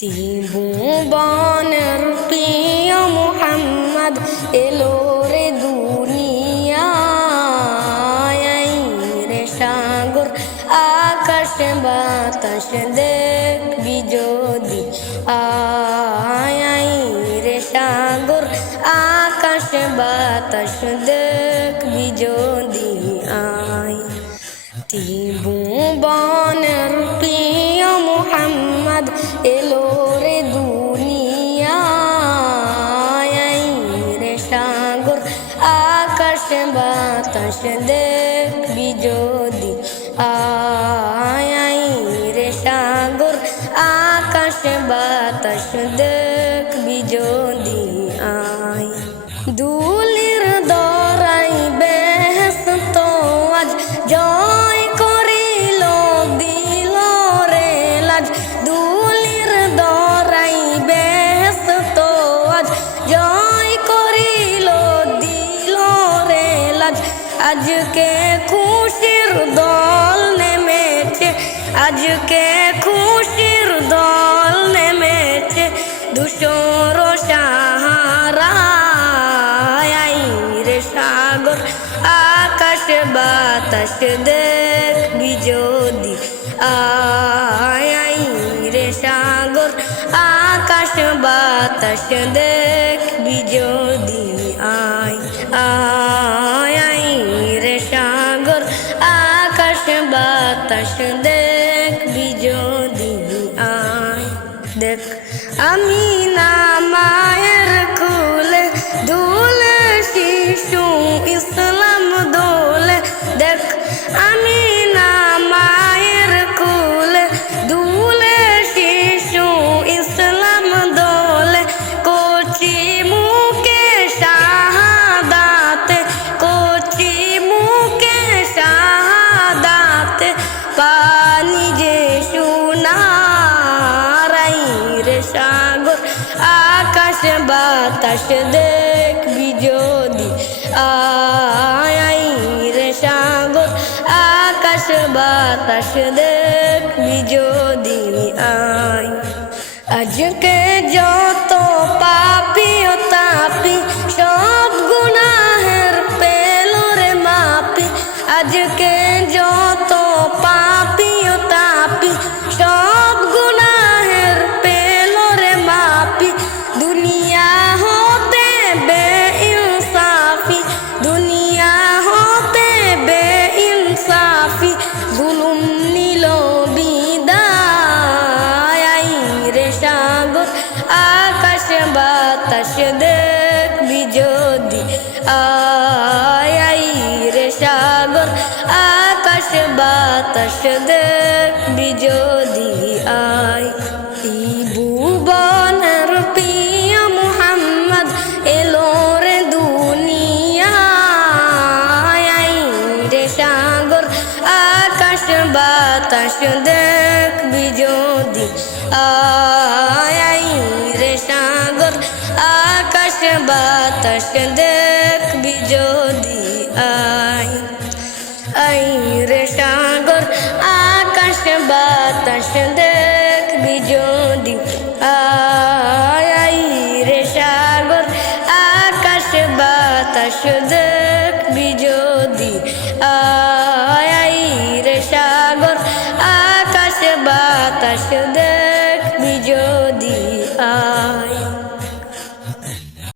ত্রিভুবনের প্রিয় মুহাম্মদ এলো রে দুনিয়ায়, রে সাগর আকাশ বাতাস দেখবি যদি আয়, রে সাগর আকাশ বাতাস দেখবি যদি আয়। ত্রিভুবনের প্রিয় মুহাম্মদ এলো রে দুনিয়ায়, রে সাগর আকাশ বাতাস দেখবি যদি আয়, রে সাগর আকাশ বাতাস দেখবি যদি আয়। দুলির দরাই বেহেশত আজ জয় করিল দিল রে লাজ, দুলির দরাই বেহেশত আজ জয় করিল দিল রে লাজ। আজকে খুশির দল নেমেছে, আজকে খুশির দল নেমেছে ধূসর সাহারায়, রে সাগর আকাশ বাতাস দেখবি যদি আয়, রে সাগর আকাশ বাতাস দেখবি যদি আয়, আয়, রে সাগর আকাশ বাতাস দেখবি যদি আয়। দেখ আমি না মায়ের কুলে দুলে শিশু ইসলাম দোলে, দেখ আমি না মায়ের কুলে দুলে শিশু ইসলাম দোলে। কচি মুখে শাহাদাতে, কচি মুখে শাহাদাতে পানি যে সোনারাই, রে সাগর আকাশ বাতাস দেখবি যদি আয়, রে সাগর আকাশ বাতাস দেখবি যদি আয়। আজকে যত পাপী ও তাপী সব গুনাহের পেল রে মাপি, আজকে যত পাপী ও তাপী সব গুনাহের পেল রে মাপি। দুনিয়া হতে বেইনসাফি, দুনিয়া হতে বেইনসাফি জুলুম নিল বিদায়, রে সাগর আকাশ বাতাস দেখবি যদি আয়, রে সাগর আকাশ বাতাস দেখবি যদি আয়। ত্রিভুবনের প্রিয় মুহাম্মদ এলো রে দুনিয়ায়, রে সাগর আকাশ বাতাস দেখবি যদি আয়, রে সাগর আকাশ বাতাস দেখবি যদি আয়, আই, রে সাগর আকাশ বাতাস দেখবি যদি আয়, রে সাগর আকাশ বাতাস দেখবি যদি আয়, রে সাগর আকাশ বাতাস দেখবি যদি আয়।